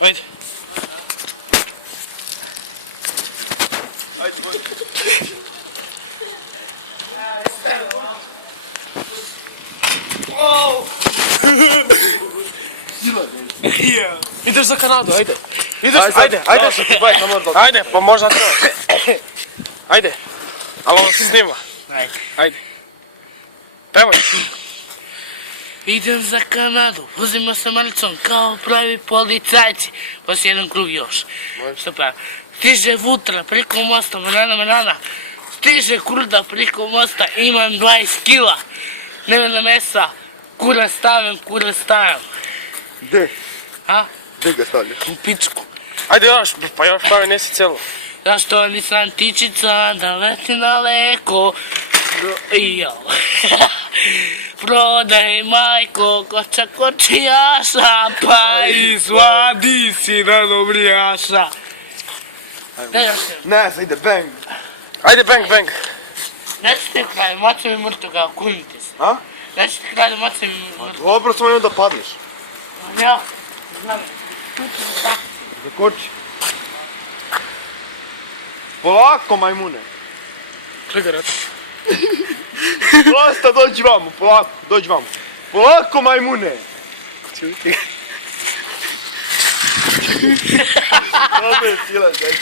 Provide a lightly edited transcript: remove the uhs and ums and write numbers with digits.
Ajde. Ajde, boj. Ideš za Kanadu, ajde. Ajde. Ajde, pa možda to. Ajde. Ali ovo se snima. Ajde. Pevaj. Idem za Kanadu, vozimo se malicom kao pravi policajci. Poslije jedan krug još. Super. Stiže vutra preko mosta, banana. Stiže kurda preko mosta, imam 20 kila. Nevena mesa, kura stavim. Gde? A? Gde ga stavljaš? U pičku. Ajde još, pa još pravi nesi cijelo. Zašto nisam tičica da leti daleko? Jao. Prodaj majko, kočijaša, pa izvadi si na dobrijaša. Ne još se. Ne, ide bang. Ajde, bang. Nećete kraj, maco mi mrtvo ga, kunite se. A? Nećete kraj, maco mi mrtvo. Dobro, samo jedno da padneš. Ja, znam. Tako. Zakoči. Polako, majmune. Kligarat. Prosta, dođi vamo, polako, dođi vamo. Polako, majmune. Dobre, sila, daj.